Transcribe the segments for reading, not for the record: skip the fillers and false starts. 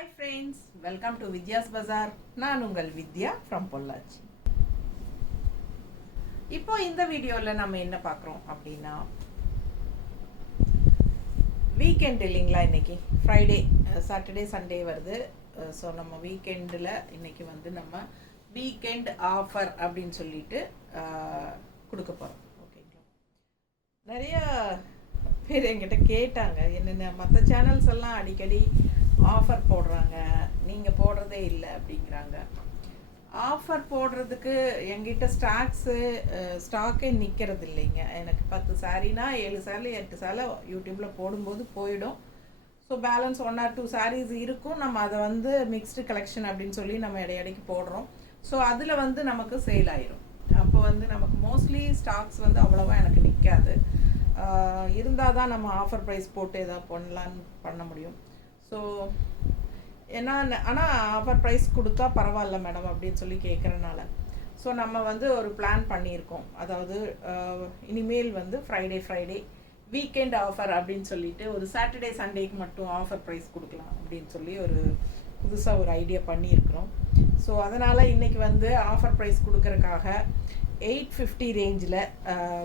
Hi friends, welcome to Vidya's Bazaar. நான் உங்கள் வித்யா from Pollachi. இப்போ இந்த வீடியோவில் நம்ம என்ன பார்க்குறோம் அப்படின்னா வீக்கெண்ட் இல்லைங்களா. இன்னைக்கு ஃப்ரைடே, சாட்டர்டே, சண்டே வருது. ஸோ நம்ம வீக்கெண்டில் இன்னைக்கு வந்து நம்ம வீக்கெண்ட் ஆஃபர் அப்படின்னு சொல்லிட்டு கொடுக்க போகிறோம். ஓகேங்களா. நிறைய பேர் என்கிட்ட கேட்டாங்க, என்னென்ன மற்ற சேனல்ஸ் எல்லாம் அடிக்கடி ஆஃபர் போடுறாங்க, நீங்கள் போடுறதே இல்லை அப்படிங்கிறாங்க. ஆஃபர் போடுறதுக்கு என்கிட்ட ஸ்டாக்கே நிற்கிறது இல்லைங்க. எனக்கு 10 சாரீனா 7 சாரி 8 சாரி யூடியூப்பில் போடும்போது போயிடும். ஸோ பேலன்ஸ் 1 or 2 சாரீஸ் இருக்கும். நம்ம அதை வந்து மிக்ஸ்டு கலெக்ஷன் அப்படின்னு சொல்லி நம்ம இடையிடைக்கு போடுறோம். ஸோ அதில் வந்து நமக்கு சேல் ஆயிரும். அப்போ வந்து நமக்கு மோஸ்ட்லி ஸ்டாக்ஸ் வந்து அவ்வளோவா எனக்கு நிற்காது. இருந்தால் தான் நம்ம ஆஃபர் ப்ரைஸ் போட்டு எதாவது பண்ண முடியும். ஸோ ஏன்னா ஆனால் ஆஃபர் ப்ரைஸ் கொடுத்தா பரவாயில்ல மேடம் அப்படின்னு சொல்லி கேட்குறனால ஸோ நம்ம வந்து ஒரு பிளான் பண்ணியிருக்கோம். அதாவது இனிமேல் வந்து ஃப்ரைடே வீக்கெண்ட் ஆஃபர் அப்படின்னு சொல்லிட்டு ஒரு சாட்டர்டே சண்டேக்கு மட்டும் ஆஃபர் ப்ரைஸ் கொடுக்கலாம் அப்படின்னு சொல்லி ஒரு புதுசாக ஒரு ஐடியா பண்ணியிருக்கிறோம். ஸோ அதனால் இன்றைக்கி வந்து ஆஃபர் ப்ரைஸ் கொடுக்கறதுக்காக 850 ரேஞ்சில்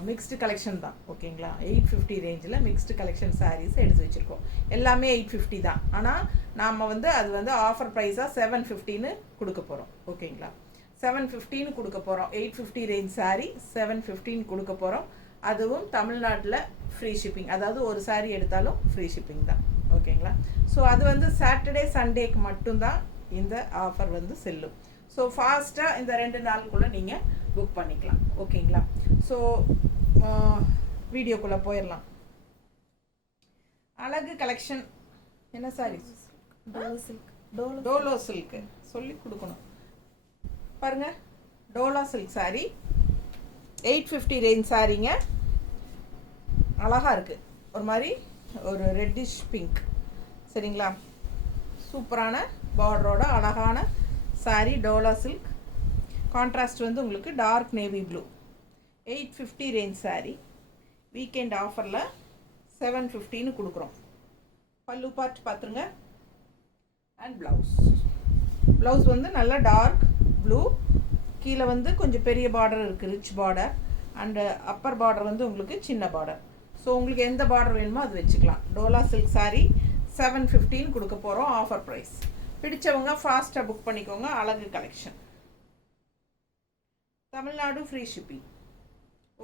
மிக்ஸ்டு கலெக்ஷன் தான். ஓகேங்களா. 850 ரேஞ்சில் மிக்ஸ்டு கலெக்ஷன் சாரீஸ் எடுத்து வச்சுருக்கோம். எல்லாமே 850 தான். ஆனால் நாம் வந்து அது வந்து ஆஃபர் ப்ரைஸாக 750ன்னு கொடுக்க போகிறோம். ஓகேங்களா. 750ன்னு கொடுக்க போகிறோம். 850 ரேஞ்ச் சாரீ 750ன்னு கொடுக்க போகிறோம். அதுவும் தமிழ்நாட்டில் ஃப்ரீ ஷிப்பிங். அதாவது ஒரு சாரீ எடுத்தாலும் ஃப்ரீ ஷிப்பிங் தான். ஓகேங்களா. ஸோ அது வந்து சாட்டர்டே சண்டேக்கு மட்டும்தான் இந்த ஆஃபர் வந்து செல்லும். ஸோ ஃபாஸ்ட்டாக இந்த 2 நாளுக்குள்ளே நீங்கள் புக் பண்ணிக்கலாம். ஓகேங்களா. ஸோ வீடியோக்குள்ளே போயிடலாம். அழகு கலெக்ஷன் என்ன சாரீஸ்? டோலோ சில்க்கு சொல்லி கொடுக்கணும் பாருங்க. டோலா சில்க் சாரீ 850 ரேஞ்ச் சாரீங்க. அழகாக இருக்குது. ஒரு மாதிரி ஒரு ரெட்டிஷ் பிங்க். சரிங்களா. சூப்பரான பார்டரோட அழகான சாரீ டோலா சில்க். கான்ட்ராஸ்ட் வந்து உங்களுக்கு dark navy blue. 850 range sari. Weekend ஆஃபரில் 750ன்னு கொடுக்குறோம். பல்லு பார்ட் பார்த்துருங்க. அண்ட் ப்ளவுஸ் வந்து நல்லா டார்க் ப்ளூ. கீழே வந்து கொஞ்சம் பெரிய பார்டர் இருக்குது, rich border. And Appar border வந்து உங்களுக்கு சின்ன பார்டர். ஸோ உங்களுக்கு எந்த பார்டர் வேணுமோ அது வச்சுக்கலாம். டோலா சில்க் சாரீ 750ன்னு கொடுக்க போகிறோம். Offer price. பிடிச்சவங்க ஃபாஸ்ட்டாக புக் பண்ணிக்கோங்க. அழகு கலெக்ஷன். Tamil Nadu free shipping.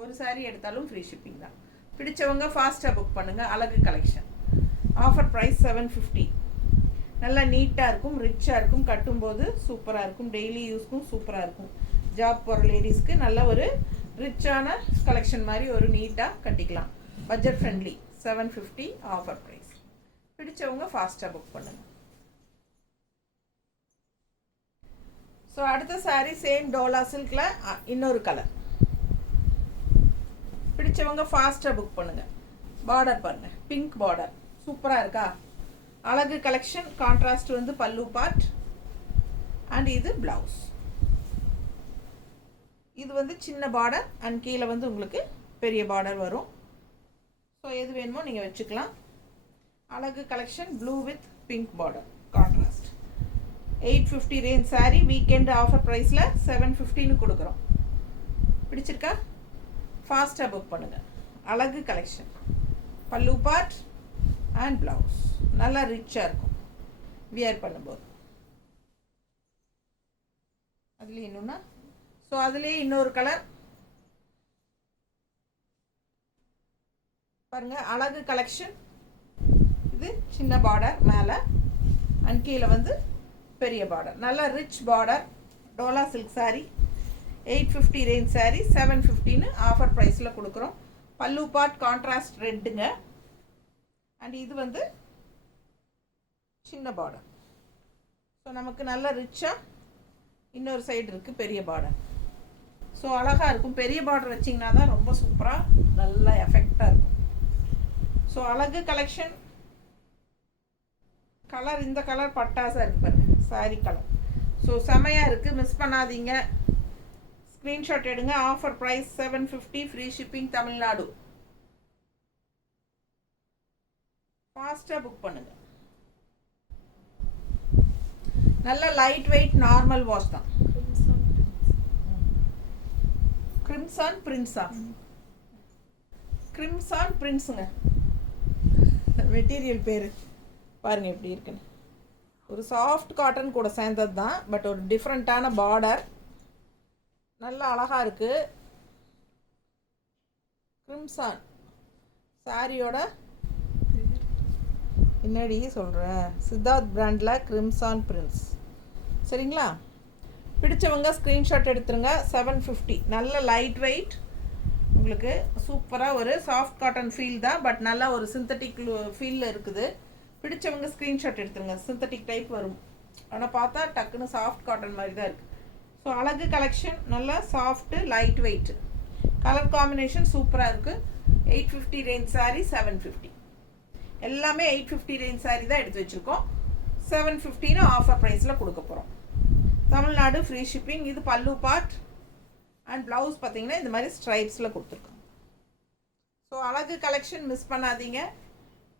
ஒரு சாரீ எடுத்தாலும் ஃப்ரீ ஷிப்பிங் தான். பிடிச்சவங்க ஃபாஸ்ட்டாக புக் பண்ணுங்கள். அழகு கலெக்ஷன். Offer price 750. நல்லா நீட்டாக இருக்கும், ரிச்சாக இருக்கும், கட்டும்போது சூப்பராக இருக்கும், டெய்லி யூஸ்க்கும் சூப்பராக இருக்கும். ஜாப் போகிற லேடிஸ்க்கு நல்ல ஒரு ரிச்சான கலெக்ஷன் மாதிரி ஒரு நீட்டாக கட்டிக்கலாம். Budget friendly. 750 offer price. பிடிச்சவங்க ஃபாஸ்ட்டாக புக் பண்ணுங்கள். ஸோ அடுத்த சாரீ சேம் டோலா சில்கில் இன்னொரு கலர். பிடிச்சவங்க ஃபாஸ்ட்டாக புக் பண்ணுங்கள். பார்டர் பாருங்கள், பிங்க் பார்டர் சூப்பராக இருக்கா. அழகு கலெக்ஷன். கான்ட்ராஸ்ட் வந்து பல்லு பார்ட். அண்ட் இது ப்ளவுஸ். இது வந்து சின்ன பார்டர் அண்ட் கீழே வந்து உங்களுக்கு பெரிய பார்டர் வரும். ஸோ எது வேணுமோ நீங்கள் வச்சுக்கலாம். அழகு collection. Blue with pink border contrast. 850 range sari. Weekend offer ப்ரைஸில் 750ன்னு கொடுக்குறோம். பிடிச்சிருக்கா? ஃபாஸ்ட்டாக புக் பண்ணுங்கள். அழகு கலெக்ஷன். பல்லு பார்ட் அண்ட் ப்ளவுஸ் நல்லா ரிச்சாக இருக்கும் வியர் பண்ணும்போது. அதுலேயே இன்னொன்னா. ஸோ அதுலேயே இன்னொரு கலர் பாருங்கள். அழகு கலெக்ஷன். இது சின்ன பார்டர் மேலே அண்ட் கீழே வந்து பெரிய பார்டர். நல்ல rich border. Dola silk saree 850 range saree 750ன்னு ஆஃபர் ப்ரைஸில் கொடுக்குறோம். பல்லு பார்ட் கான்ட்ராஸ்ட் ரெட்டுங்க. அண்ட் இது வந்து சின்ன பார்டர். ஸோ நமக்கு நல்ல ரிச்சாக இன்னொரு சைடு இருக்குது பெரிய பார்டர். ஸோ அழகாக இருக்கும். பெரிய பார்டர் வச்சிங்கன்னா தான் ரொம்ப சூப்பராக நல்லா எஃபெக்டாக இருக்கும். ஸோ அழகு கலெக்ஷன். கலர் இந்த கலர் பட்டாசாக இருக்குது பாருங்கள் சாரீ கலர். ஸோ செமையாக இருக்குது. மிஸ் பண்ணாதீங்க. ஸ்க்ரீன்ஷாட் எடுங்க. Offer price 750. Free shipping Tamil Nadu. ஃபாஸ்ட்டாக புக் பண்ணுங்கள். நல்ல லைட் வெயிட் நார்மல் வாஷ் தான். கிரிம்சான் பிரின்ஸா? கிரிம்சான் பிரின்ஸுங்க மெட்டீரியல் பேர். பாருங்கள் எப்படி இருக்குன்னு. ஒரு சாஃப்ட் காட்டன் கூட சேர்ந்தது தான், பட் ஒரு டிஃப்ரெண்ட்டான பார்டர், நல்லா அழகாக இருக்குது. கிரிம்சான் சாரியோட என்னடி சொல்கிறேன், சித்தார்த் பிராண்டில் கிரிம்சான் பிரின்ஸ். சரிங்களா? பிடிச்சவங்க ஸ்க்ரீன்ஷாட் எடுத்துருங்க. 750. நல்ல லைட் வெயிட், உங்களுக்கு சூப்பராக ஒரு சாஃப்ட் காட்டன் ஃபீல் தான், பட் நல்லா ஒரு சிந்தட்டிக் ஃபீலில் இருக்குது. பிடிச்சவங்க ஸ்க்ரீன்ஷாட் எடுத்துருங்க. சிந்தட்டிக் டைப் வரும், ஆனால் பார்த்தா டக்குன்னு சாஃப்ட் காட்டன் மாதிரி தான் இருக்குது. ஸோ அழகு கலெக்ஷன், நல்லா soft light weight, colour combination சூப்பராக இருக்குது. 850 ரேஞ்ச் சாரீ 750. எல்லாமே 850 ரேஞ்ச் சாரீ தான் எடுத்து வச்சுருக்கோம். 750ன்னு ஆஃபர் ப்ரைஸில் கொடுக்க போகிறோம். Tamil Nadu free shipping. இது பல்லு பார்ட் அண்ட் ப்ளவுஸ் பார்த்தீங்கன்னா இந்த மாதிரி ஸ்ட்ரைப்ஸில் கொடுத்துருக்கோம். ஸோ அழகு கலெக்ஷன் மிஸ் பண்ணாதீங்க,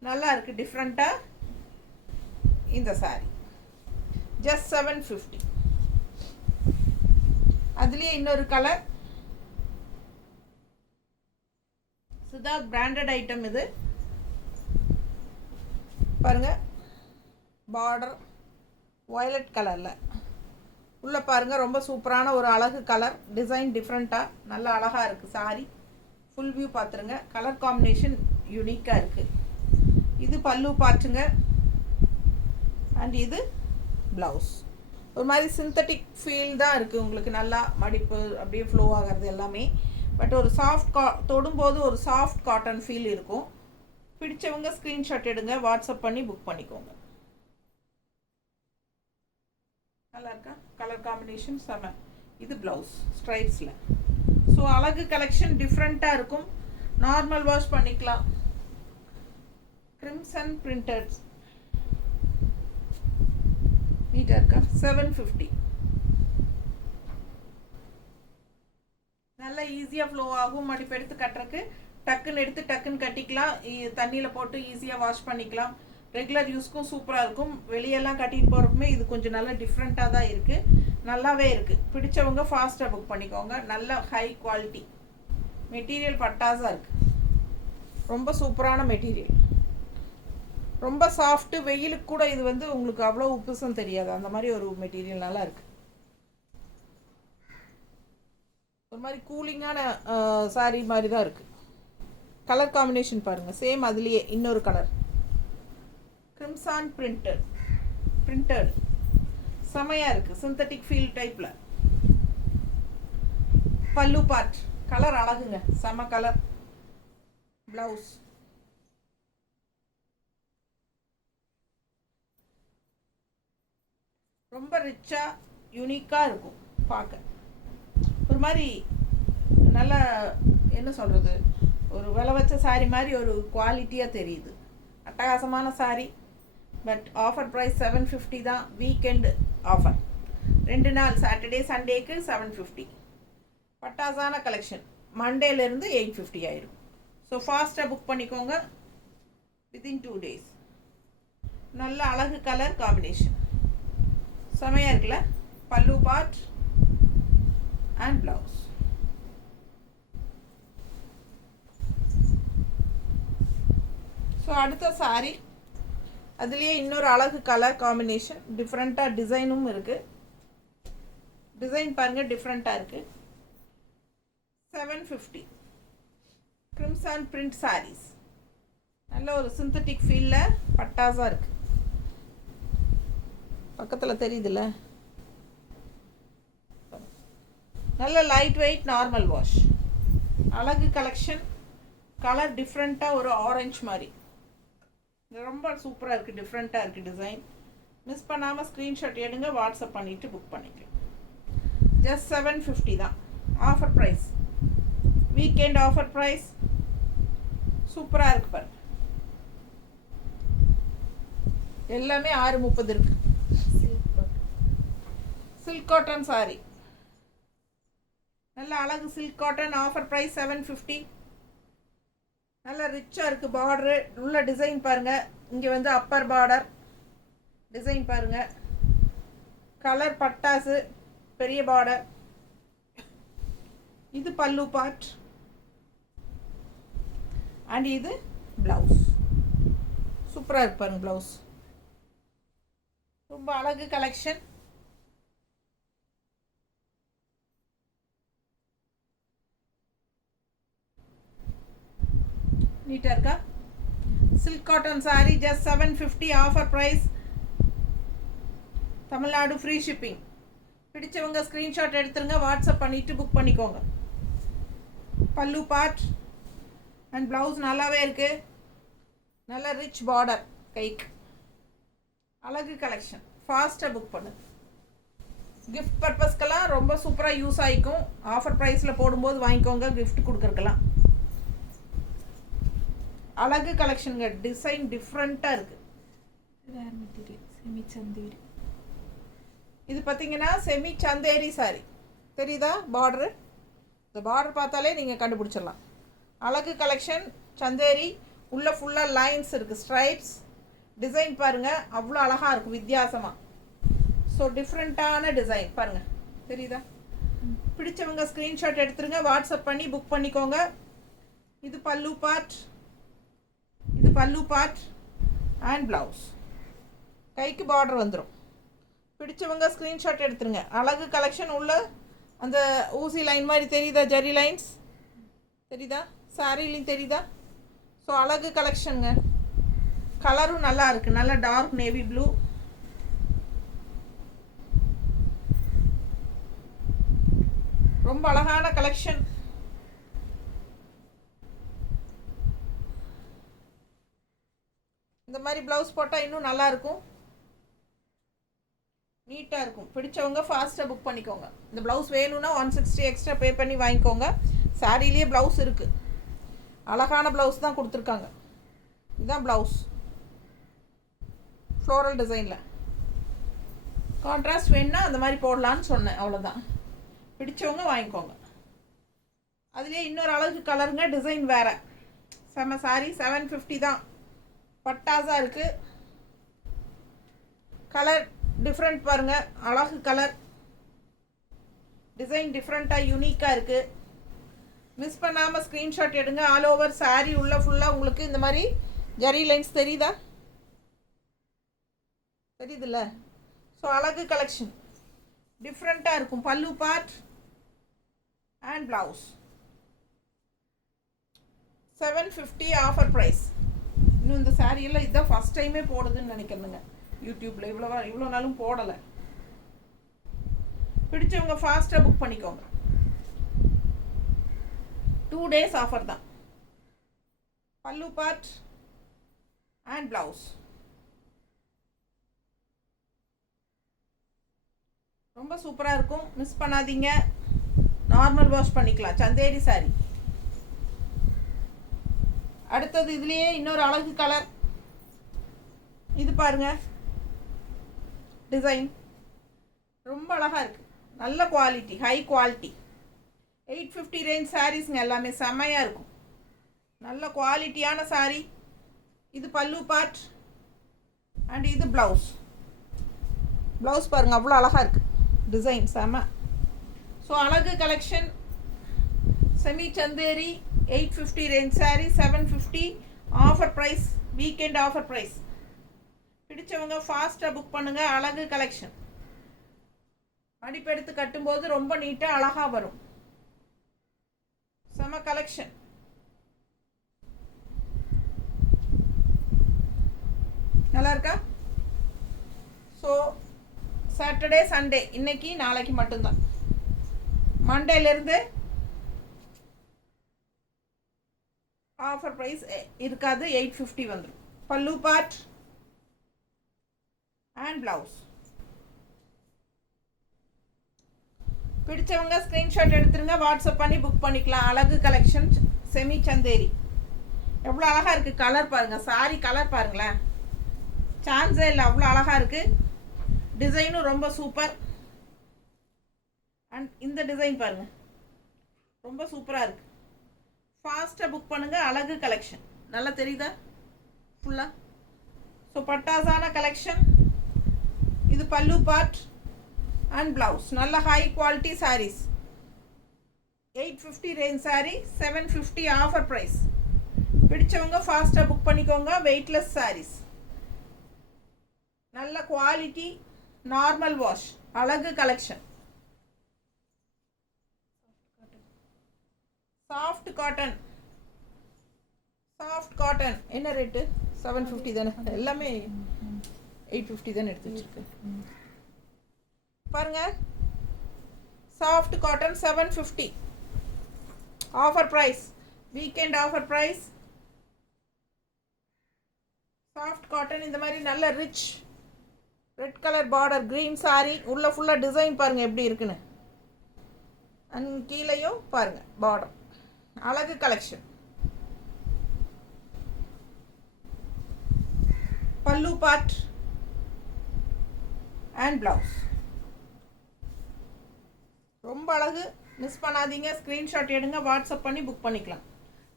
நல்லா இருக்குது டிஃப்ரெண்ட்டாக. இந்த சாரீ ஜஸ்ட் 750. அதுலேயே இன்னொரு கலர், சித்தார்த் பிராண்டட் ஐட்டம் இது. பாருங்கள், பார்டர் வயலட் கலரில் உள்ளே பாருங்கள், ரொம்ப சூப்பரான ஒரு அழகு கலர் டிசைன், டிஃப்ரெண்ட்டாக நல்லா அழகாக இருக்குது சாரி. ஃபுல் வியூ பார்த்துருங்க. கலர் காம்பினேஷன் யூனிக்காக இருக்குது. இது பல்லு பார்ட்டுங்க, அண்ட் இது ப்ளவுஸ். ஒரு மாதிரி சிந்தட்டிக் ஃபீல் தான் இருக்குது உங்களுக்கு, நல்லா மடிப்பு அப்படியே ஃப்ளோ ஆகிறது எல்லாமே, பட் ஒரு சாஃப்ட் தொடும்போது ஒரு சாஃப்ட் காட்டன் ஃபீல் இருக்கும். பிடிச்சவங்க ஸ்க்ரீன்ஷாட் எடுங்க, வாட்ஸ்அப் பண்ணி புக் பண்ணிக்கோங்க. நல்லா இருக்கா? கலர் காம்பினேஷன் செம. இது ப்ளவுஸ் ஸ்ட்ரைப்ஸில். ஸோ அழகு கலெக்ஷன் டிஃப்ரெண்ட்டாக இருக்கும், நார்மல் வாஷ் பண்ணிக்கலாம். கிரிம்சன் பிரிண்டட்ஸ் நீட்டாக இருக்கா? 750. நல்லா ஈஸியாக ஃப்ளோ ஆகும். மடிப்பு எடுத்து கட்டுறக்கு டக்குன்னு எடுத்து டக்குன்னு கட்டிக்கலாம். தண்ணியில் போட்டு ஈஸியாக வாஷ் பண்ணிக்கலாம். ரெகுலர் யூஸ்க்கும் சூப்பராக இருக்கும். வெளியெல்லாம் கட்டிட்டு போகிறப்பமே இது கொஞ்சம் நல்லா டிஃப்ரெண்ட்டாக தான் இருக்குது, நல்லாவே இருக்குது. பிடிச்சவங்க ஃபாஸ்ட்டாக புக் பண்ணிக்கோங்க. நல்ல ஹை குவாலிட்டி மெட்டீரியல், பட்டாஸாக இருக்குது. ரொம்ப சூப்பரான மெட்டீரியல், ரொம்ப சாஃப்ட்டு. வெயிலுக்கு கூட இது வந்து உங்களுக்கு அவ்வளோ உப்புசம் தெரியாது, அந்த மாதிரி ஒரு மெட்டீரியல் நல்லா இருக்குது. ஒரு மாதிரி கூலிங்கான சாரீ மாதிரி தான் இருக்குது. கலர் காம்பினேஷன் பாருங்கள், சேம் அதுலேயே இன்னொரு கலர் கிரிம்சான் பிரிண்டட் செமையாக இருக்குது, சிந்தட்டிக் ஃபீல் டைப்பில். பல்லு பார்ட் கலர் அழகுங்க, செம கலர். ப்ளவுஸ் ரொம்ப ரிச்சாக யூனிக்காக இருக்கும் பார்க்க. ஒரு மாதிரி நல்லா என்ன சொல்கிறது, ஒரு விலை வச்ச சாரீ மாதிரி ஒரு குவாலிட்டியாக தெரியுது. அட்டகாசமான சாரீ, பட் ஆஃபர் ப்ரைஸ் 750 தான். வீக்கெண்டு ஆஃபர், 2 நாள் சாட்டர்டே சண்டேக்கு 750. பட்டாசான கலெக்ஷன். மண்டேலேருந்து 850 ஆயிரும். ஸோ ஃபாஸ்ட்டாக புக் பண்ணிக்கோங்க, வித்தின் 2 days. நல்ல அழகு கலர் காம்பினேஷன் செமையாக இருக்குல்ல? பல்லு பார்ட் அண்ட் ப்ளவுஸ். ஸோ அடுத்த சாரீ, அதுலேயே இன்னொரு அழகு கலர் காம்பினேஷன், டிஃப்ரெண்ட்டாக டிசைனும் இருக்குது. டிசைன் பாருங்கள், டிஃப்ரெண்ட்டாக இருக்குது. 750. கிரிம்சான் பிரிண்ட் சாரீஸ், நல்ல ஒரு சிந்தட்டிக் ஃபீலில் பட்டாஸாக இருக்குது. பக்கத்தில் தெரியுதுல்ல? நல்ல லைட் வெயிட் நார்மல் வாஷ். அழகு கலெக்ஷன், கலர் டிஃப்ரெண்ட்டாக ஒரு ஆரஞ்ச் மாதிரி ரொம்ப சூப்பராக இருக்குது, டிஃப்ரெண்ட்டாக இருக்குது டிசைன். மிஸ் பண்ணாமல் ஸ்க்ரீன்ஷாட் எடுங்க, வாட்ஸ்அப் பண்ணிவிட்டு புக் பண்ணிக்கலாம். ஜஸ்ட் 750 தான் offer price, weekend offer price. சூப்பராக இருக்குது பாருங்க, எல்லாமே 630 இருக்குது. சில்க் காட்டன் சாரி, நல்ல அழகு சில்க் காட்டன். Offer price 750. நல்லா ரிச்சாக இருக்குது. பார்டரு உள்ள டிசைன் பாருங்கள், இங்கே வந்து அப்பர் பார்டர் டிசைன் பாருங்கள், கலர் பட்டாசு, பெரிய பார்டர். இது பல்லு பார்ட் அண்ட் இது ப்ளவுஸ். சூப்பராக இருக்கு பாருங்க ப்ளவுஸ். ரொம்ப அழகு கலெக்ஷன். நீட்டாக இருக்கா? Silk cotton sari just 750 offer price. Tamil Nadu free shipping. பிடிச்சவங்க ஸ்க்ரீன்ஷாட் எடுத்துருங்க, வாட்ஸ்அப் பண்ணிவிட்டு புக் பண்ணிக்கோங்க. பல்லு பார்ட் அண்ட் ப்ளவுஸ் நல்லாவே இருக்குது. நல்ல ரிச் பார்டர் கைக்கு. அழகு கலெக்ஷன். ஃபாஸ்ட்டாக புக் பண்ணு. கிஃப்ட் பர்பஸ்க்கெல்லாம் ரொம்ப சூப்பராக யூஸ் ஆகிக்கும். ஆஃபர் ப்ரைஸில் போடும்போது வாங்கிக்கோங்க, கிஃப்ட் கொடுக்குறக்கெல்லாம். அழகு கலெக்ஷனுங்க. டிசைன் டிஃப்ரெண்ட்டாக இருக்குது. செமி சந்தேரி. இது பார்த்தீங்கன்னா செமி சந்தேரி சாரி. தெரியுதா பார்டரு? இந்த பார்டர் பார்த்தாலே நீங்கள் கண்டுபிடிச்சிடலாம். அழகு கலெக்ஷன் சந்தேரி. உள்ளே ஃபுல்லாக லைன்ஸ் இருக்குது, ஸ்ட்ரைப்ஸ். டிசைன் பாருங்கள், அவ்வளோ அழகாக இருக்கும் வித்தியாசமாக. ஸோ டிஃப்ரெண்ட்டான டிசைன் பாருங்கள், தெரியுதா? பிடிச்சவங்க ஸ்க்ரீன்ஷாட் எடுத்துருங்க, வாட்ஸ்அப் பண்ணி புக் பண்ணிக்கோங்க. இது பல்லு பார்ட், இது பல்லு பார்ட் அண்ட் ப்ளவுஸ். கைக்கு பார்டர் வந்துடும். பிடிச்சவங்க ஸ்க்ரீன்ஷாட் எடுத்துருங்க. அழகு கலெக்ஷன். உள்ள அந்த ஊசி லைன் மாதிரி தெரியுதா? ஜரி லைன்ஸ் தெரியுதா? சாரீலையும் தெரியுதா? ஸோ அழகு கலெக்ஷனுங்க. கலரும் நல்லா இருக்குது. நல்லா டார்க் நேவி ப்ளூ. ரொம்ப அழகான கலெக்ஷன். இந்த மாதிரி ப்ளவுஸ் போட்டால் இன்னும் நல்லாயிருக்கும், நீட்டாக இருக்கும். பிடிச்சவங்க ஃபாஸ்ட்டாக புக் பண்ணிக்கோங்க. இந்த ப்ளவுஸ் வேணும்னா 160 எக்ஸ்ட்ரா பே பண்ணி வாங்கிக்கோங்க. சாரீலேயே ப்ளவுஸ் இருக்குது. அழகான ப்ளவுஸ் தான் கொடுத்துருக்காங்க. இதுதான் ப்ளவுஸ், ஃப்ளோரல் டிசைனில். கான்ட்ராஸ்ட் வேணுன்னா அந்த மாதிரி போடலான்னு சொன்னேன், அவ்வளோதான். பிடிச்சவங்க வாங்கிக்கோங்க. அதுலேயே இன்னொரு அழகு கலருங்க. டிசைன் வேறு. செம்ம சாரி. 750 தான். பட்டாஸாக இருக்குது. கலர் டிஃப்ரெண்ட் பாருங்கள். அழகு கலர். டிசைன் டிஃப்ரெண்ட்டாக யூனிக்காக இருக்குது. மிஸ் பண்ணாமல் ஸ்க்ரீன்ஷாட் எடுங்க. ஆல் ஓவர் சாரீ உள்ள ஃபுல்லாக உங்களுக்கு இந்த மாதிரி ஜரி லைன்ஸ் தெரியுதா? தெரியுதுல்ல? ஸோ அழகு கலெக்ஷன். டிஃப்ரெண்ட்டாக இருக்கும். Pallu part and blouse. 750 offer price. இன்னும் இந்த சாரியெல்லாம் இதுதான் ஃபஸ்ட் டைமே போடுதுன்னு நினைக்கிறேங்க யூடியூப்பில். இவ்வளோ நாளும் போடலை. பிடிச்சவங்க ஃபாஸ்ட்டாக புக் பண்ணிக்கோங்க. 2 days ஆஃபர் தான். பல்லு பார்ட் அண்ட் ப்ளவுஸ். ரொம்ப சூப்பராக இருக்கும். மிஸ் பண்ணாதீங்க. நார்மல் வாஷ் பண்ணிக்கலாம். சந்தேரி சாரி. அடுத்தது இதுலேயே இன்னொரு அழகு கலர். இது பாருங்க, டிசைன் ரொம்ப அழகாக இருக்குது. நல்ல குவாலிட்டி, ஹை குவாலிட்டி. 850 ரேஞ்ச் சாரீஸுங்க. எல்லாமே செம்மையாக இருக்கும். நல்ல குவாலிட்டியான சாரீ. இது பல்லு பார்ட் அண்ட் இது ப்ளவுஸ். ப்ளவுஸ் பாருங்கள், அவ்வளோ அழகாக இருக்குது. டிசைன் செம்ம. ஸோ அழகு collection. Semi Chanderi 850 range sari 750 offer price. Weekend offer price. பிடிச்சவங்க ஃபாஸ்ட்டாக புக் பண்ணுங்கள். அழகு கலெக்ஷன். மடிப்பெடுத்து கட்டும்போது ரொம்ப நீட்டாக அழகாக வரும். செம கலெக்ஷன். நல்லா இருக்கா? ஸோ சாட்டர்டே சண்டே இன்னைக்கு நாளைக்கு மட்டும்தான். மண்டேலேருந்து ஆஃபர் ப்ரைஸ் இருக்காது. 850 வந்துடும். பல்லு பார்ட் அண்ட் ப்ளவுஸ். பிடிச்சவங்க ஸ்க்ரீன்ஷாட் எடுத்துருங்க, வாட்ஸ்அப் பண்ணி புக் பண்ணிக்கலாம். அழகு கலெக்ஷன் செமி சந்தேரி. எவ்வளோ அழகாக இருக்குது. கலர் பாருங்கள். சாரி கலர் பாருங்களேன், சான்ஸே இல்லை. அவ்வளோ அழகாக இருக்குது. டிசைனும் ரொம்ப சூப்பர். அண்ட் இந்த டிசைன் பாருங்கள், ரொம்ப சூப்பராக இருக்குது. ஃபாஸ்ட்டாக புக் பண்ணுங்கள். அழகு கலெக்ஷன். நல்லா தெரியுதா ஃபுல்லாக? ஸோ பட்டாசான கலெக்ஷன். இது பல்லு பார்ட் அண்ட் ப்ளவுஸ். நல்ல high quality sarees. 850 range saree, 750 offer price. பிடிச்சவங்க ஃபாஸ்ட்டாக புக் பண்ணிக்கோங்க. Weightless sarees. நல்ல குவாலிட்டி, நார்மல் வாஷ், அழகு collection. Soft cotton. Soft cotton என்ன ரேட்டு? 750 தானே? எல்லாமே 850 தானே எடுத்து வச்சுருக்கு பாருங்க. Soft cotton 750 offer price. Weekend offer price. Soft cotton இந்த மாதிரி நல்ல rich red colour border green saree. உள்ள ஃபுல்லாக டிசைன் பாருங்கள் எப்படி இருக்குன்னு. அண்ட் கீழேயும் பாருங்கள் பார்டர். அழகு கலெக்ஷன். பல்லு பார்ட் அண்ட் ப்ளவுஸ். ரொம்ப அழகு. மிஸ் பண்ணாதீங்க. ஸ்க்ரீன்ஷாட் எடுங்க, வாட்ஸ்அப் பண்ணி புக் பண்ணிக்கலாம்.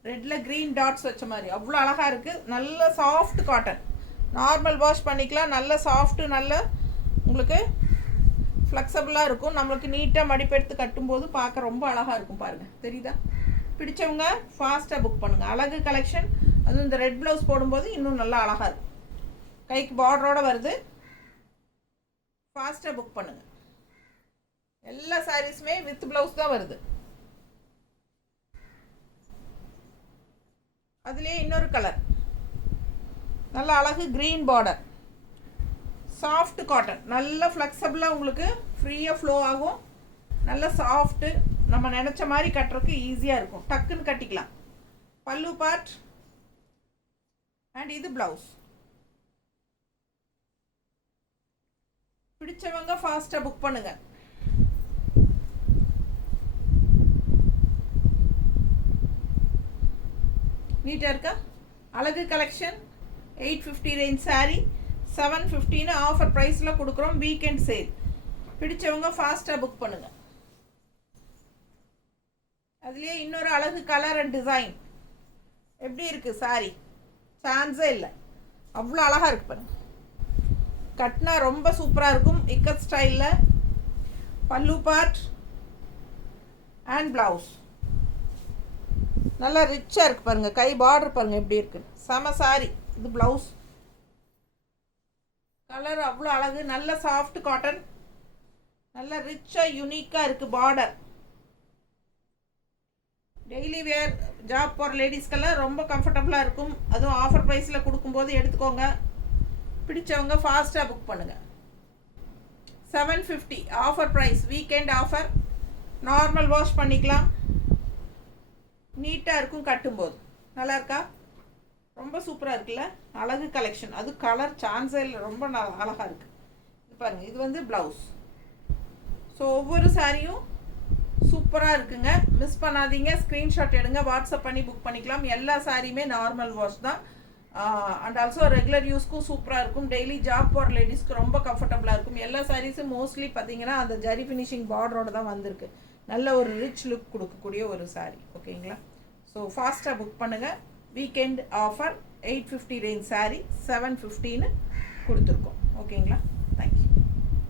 ரெட்டில் க்ரீன் டாட்ஸ் வச்ச மாதிரி அவ்வளோ அழகாக இருக்குது. நல்ல சாஃப்ட் காட்டன். நார்மல் வாஷ் பண்ணிக்கலாம். நல்ல சாஃப்ட்டு, நல்ல உங்களுக்கு ஃப்ளெக்சபிளாக இருக்கும். நம்மளுக்கு நீட்டாக மடிப்பெடுத்து கட்டும்போது பார்க்க ரொம்ப அழகாக இருக்கும். பாருங்கள், தெரியுதா? பிடிச்சவங்க ஃபாஸ்ட்டாக புக் பண்ணுங்கள். அழகு கலெக்ஷன். அதுவும் இந்த ரெட் ப்ளவுஸ் போடும்போது இன்னும் நல்லா அழகாக இருக்கும். கைக்கு பார்டரோடு வருது. ஃபாஸ்ட்டாக புக் பண்ணுங்கள். எல்லா சாரீஸுமே வித் ப்ளவுஸ் தான் வருது. அதுலேயே இன்னொரு கலர் நல்ல அழகு க்ரீன் பார்டர். Soft cotton. நல்ல ஃப்ளெக்சபிளாக உங்களுக்கு ஃப்ரீயாக ஃப்ளோ ஆகும். நல்ல சாஃப்ட்டு. நம்ம நினச்ச மாதிரி கட்டுறதுக்கு ஈஸியாக இருக்கும். டக்குன்னு கட்டிக்கலாம். பல்லு பார்ட் அண்ட் இது ப்ளவுஸ். பிடிச்சவங்க ஃபாஸ்ட்டாக புக் பண்ணுங்க. நீட்டாக இருக்கா? அழகு கலெக்ஷன். 850 ரேஞ்ச் saree, 750 ஆஃபர் ப்ரைஸில் கொடுக்குறோம். Weekend sale. பிடிச்சவங்க ஃபாஸ்ட்டாக புக் பண்ணுங்க. அதுலேயே இன்னொரு அழகு கலர் அண்ட் டிசைன். எப்படி இருக்குது saree? சான்ஸே இல்லை. அவ்வளோ அழகாக இருக்கு பாருங்க. கட்னா ரொம்ப சூப்பராக இருக்கும். இக்கத் ஸ்டைலில். பல்லு பார்ட் அண்ட் ப்ளவுஸ். நல்லா ரிச்சாக இருக்குது பாருங்கள். கை பார்டர் பாருங்கள் எப்படி இருக்குன்னு. செம saree. இது ப்ளவுஸ். கலர் அவ்வளோ அழகு. நல்ல சாஃப்ட் காட்டன். நல்ல ரிச்சாக யூனிக்காக இருக்குது பார்டர். டெய்லி வேர் ஜாப் போகிற லேடிஸ்க்கெல்லாம் ரொம்ப கம்ஃபர்டபுளாக இருக்கும். அதுவும் ஆஃபர் ப்ரைஸில் கொடுக்கும்போது எடுத்துக்கோங்க. பிடிச்சவங்க ஃபாஸ்ட்டாக புக் பண்ணுங்கள். 750 offer price. Weekend offer. Normal wash பண்ணிக்கலாம். நீட்டாக இருக்கும் கட்டும்போது. நல்லா இருக்கா? ரொம்ப சூப்பராக இருக்குல்ல? அழகு கலெக்ஷன். அது கலர் சான்ஸே இல்லை. ரொம்ப அழகாக இருக்குது. இது பாருங்கள். இது வந்து ப்ளவுஸ். ஸோ ஒவ்வொரு சாரியும் சூப்பராக இருக்குங்க. மிஸ் பண்ணாதீங்க. ஸ்க்ரீன்ஷாட் எடுங்க, வாட்ஸ்அப் பண்ணி புக் பண்ணிக்கலாம். எல்லா சாரியுமே நார்மல் வாஷ் தான். அண்ட் ஆல்சோ ரெகுலர் யூஸ்க்கும் சூப்பராக இருக்கும். டெய்லி ஜாப் போகிற லேடிஸ்க்கு ரொம்ப கம்ஃபர்டபுளாக இருக்கும். எல்லா சாரீஸும் மோஸ்ட்லி பார்த்தீங்கன்னா அந்த ஜரி ஃபினிஷிங் பார்டரோட தான் வந்திருக்கு. நல்ல ஒரு ரிச் லுக் கொடுக்கக்கூடிய ஒரு சாரீ. ஓகேங்களா? ஸோ ஃபாஸ்ட்டாக புக் பண்ணுங்கள். வீக்கெண்ட் ஆஃபர் 850 ரேஞ்ச் saree 750 கொடுத்துருக்கோம். ஓகேங்களா? தேங்க்யூ.